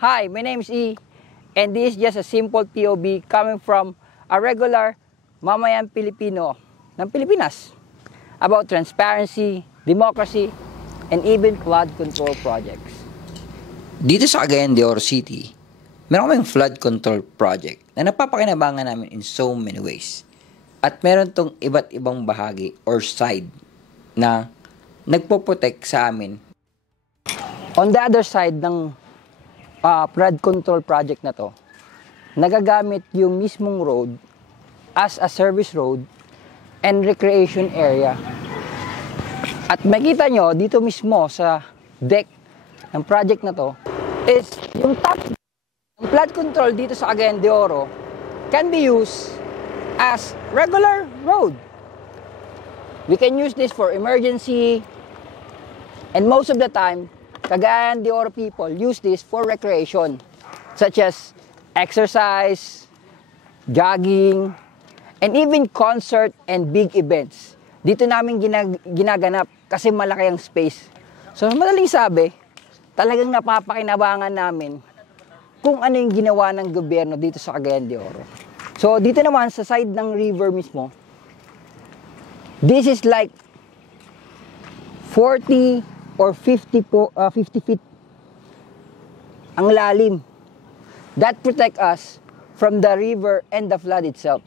Hi, my name is E, and this is just a simple POV coming from a regular mamayan Pilipino ng Pilipinas about transparency, democracy, and even flood control projects. Dito sa Cagayan de Oro City, meron kaming flood control project na napapakinabangan namin in so many ways. At meron tong iba't ibang bahagi or side na nagpo-protect sa amin. On the other side ng flood control project na to, nagagamit yung mismong road as a service road and recreation area. At makita nyo dito mismo sa deck ng project na to is yung top ng flood control dito sa Cagayan de Oro can be used as regular road. We can use this for emergency, and most of the time Cagayan de Oro people use this for recreation, such as exercise, jogging, and even concert and big events. Dito namin ginaganap kasi malaki ang space. So, madaling sabi, talagang napapakinabangan namin kung ano yung ginawa ng gobyerno dito sa Cagayan de Oro. So, dito naman sa side ng river mismo, this is like 40 or 50 feet ang lalim. That protect us from the river and the flood itself.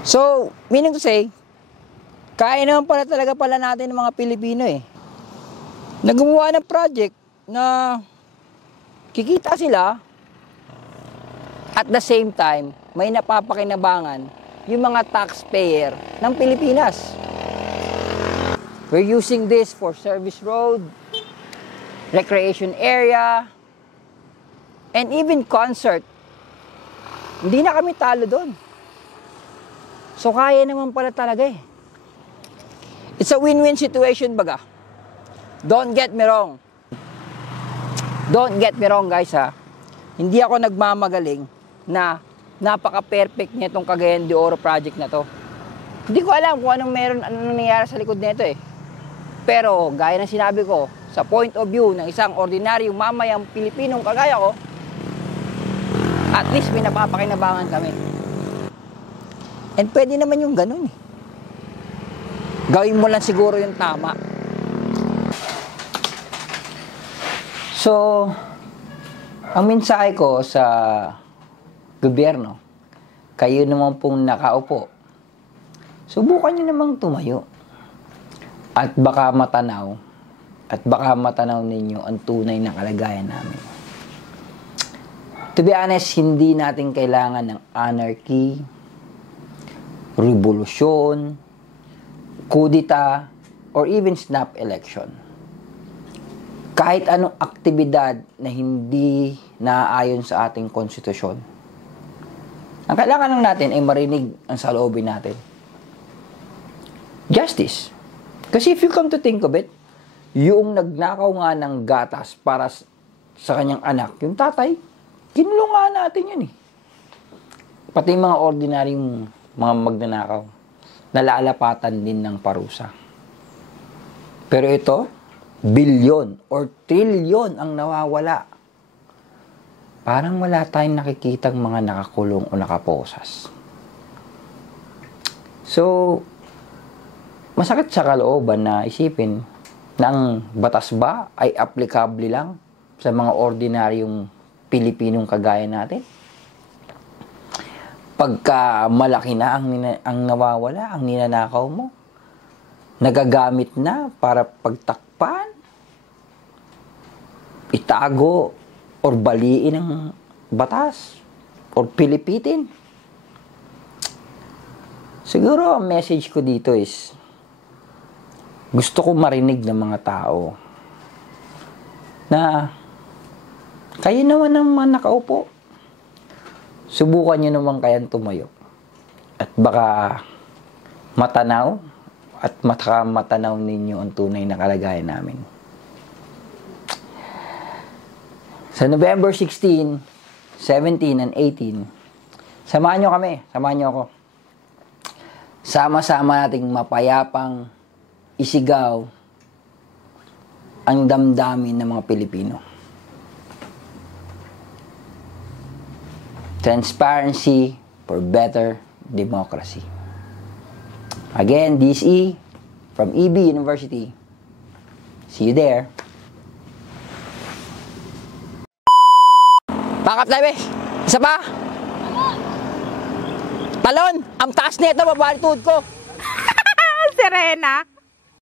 So, meaning to say, kaya naman talaga natin ng mga Pilipino na gumawa ng project na kikita sila at the same time may napapakinabangan yung mga taxpayer ng Pilipinas. We're using this for service road, recreation area, and even concert. Hindi na kami talo doon. So kaya naman pala talaga It's a win-win situation baga. Don't get me wrong. Don't get me wrong guys ha. Hindi ako nagmamagaling na napaka-perfect nitong Cagayan de Oro project na to. Hindi ko alam kung anong nangyayari sa likod nito Pero, gaya ng sinabi ko, sa point of view ng isang ordinaryong mamayang Pilipinong kagaya ko, at least may napapakinabangan kami. And pwede naman yung ganun Gawin mo lang siguro yung tama. So, ang mensahe ko sa gobyerno, kayo naman pong nakaupo, subukan nyo namang tumayo. At baka matanaw ninyo ang tunay na kalagayan namin. To be honest, hindi natin kailangan ng anarchy, revolusyon, kudita, or even snap election. Kahit anong aktibidad na hindi naaayon sa ating konstitusyon. Ang kailangan lang natin ay marinig ang saloobin natin. Justice. Kasi if you come to think of it, yung nagnakaw nga ng gatas para sa kanyang anak, yung tatay, kinulong nga natin yun Pati yung mga ordinaryong mga magnanakaw, nalalapatan din ng parusa. Pero ito, bilyon or trilyon ang nawawala. Parang wala tayong nakikitang mga nakakulong o nakaposas. So, masakit sa kalooban na isipin na ang batas ba ay applicable lang sa mga ordinaryong Pilipinong kagaya natin? Pagka malaki na ang nawawala, ang ninanakaw mo, nagagamit na para pagtakpan, itago, or baliin ang batas, or pilipitin. Siguro ang message ko dito is, gusto ko marinig ng mga tao na kayo naman ang mga nakaupo. Subukan nyo naman kayang tumayo. At baka matanaw ninyo ang tunay na kalagayan namin. Sa November 16, 17, and 18, samahan nyo kami, samahan nyo ako. Sama-sama nating mapayapang isigaw ang damdamin ng mga Pilipino. Transparency for better democracy. Again, this is from EB University. See you there. Backup tayo, bes. Isa pa. Talon, ang taas nito, babalik tuhod ko. Serena.